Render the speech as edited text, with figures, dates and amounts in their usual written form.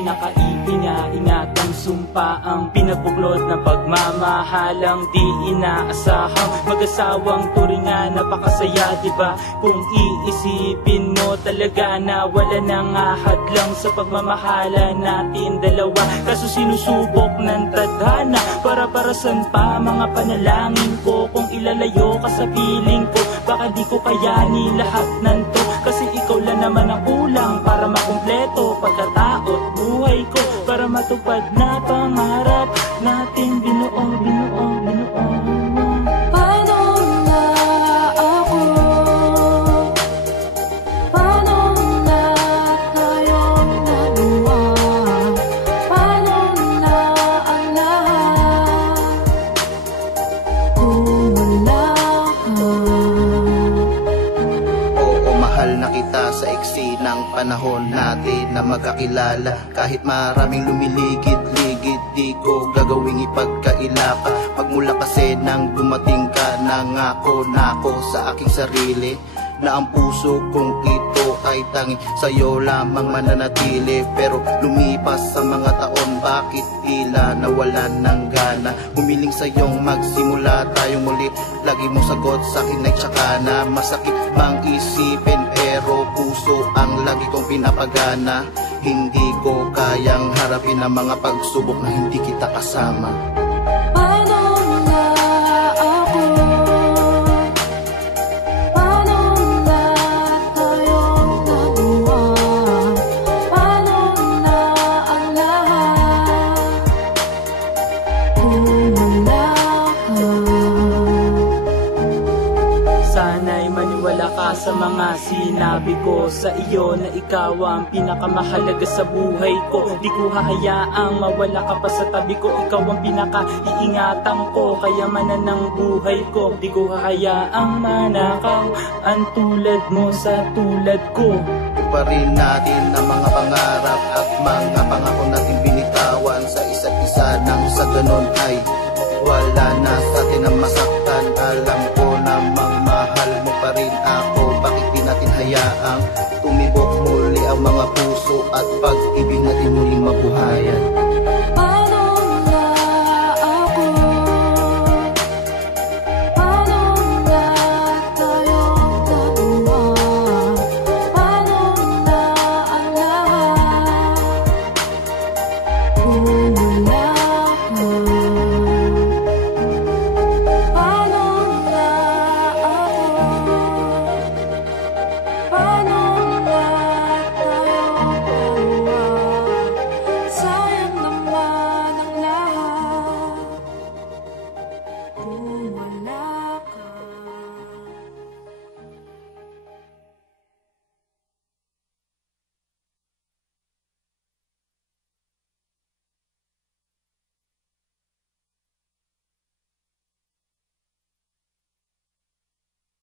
pinaka-ipinga-ingatang sumpa, ang pinabuklod ng pagmamahalang di inaasahang mag-asawang turingan. Napakasaya diba kung iisipin mo talaga na wala nang ahadlang sa pagmamahala natin dalawa. Kaso sinusubok ng tadhana, para-parasan pa mga panalangin ko. Kung ilalayo ka sa piling ko, baka di ko kayanin lahat ng to. Kasi ikaw lang naman ang kulang para makumpleto pagkatao't buhay ko, para matupad na pangarap natin. Binuo, binuo, binuo. Paano na ako? Paano na tayong dalawa? Paano na ang lahat kung wala ka? Oo, mahal na kita sa iksi ng panahon natin na magkakilala. Kahit maraming lumiligid-ligid, di ko gagawing ipagkaila ka. Pagmula kasi nang dumating ka, nangako na ako sa aking sarili na ang puso kong ito ay tanging sa'yo lamang mananatili. Pero lumipas sa mga taon, bakit tila nawalan ng gana? Humiling sa'yong magsimula tayong muli, lagi mong sagot sa'kin ay tsaka na. Masakit bang isipin pero puso ang lagi kong pinapagana. Hindi ko kayang harapin ang mga pagsubok na hindi kita kasama. Paano na ako? Paano na tayong dalawa? Paano na ang lahat kung wala ka? Sana'y maniwala ka sa mga sinabi ko sa iyo, na ikaw ang pinakamahalaga sa buhay ko. Di ko hahayaang mawala ka pa sa tabi ko, ikaw ang pinaka-iingatan ko, kayamanan ng buhay ko. Di ko hahayaang manakaw ang tulad mo sa tulad ko. Tuparin natin ang mga pangarap at mga pangako natin binitawan sa isa't isa, nang sa ganon ay wala na sa atin ang masaktan. Alam ko namang mahal mo pa rin ako, bakit di natin hayaang tumibok muli ang mga puso at pag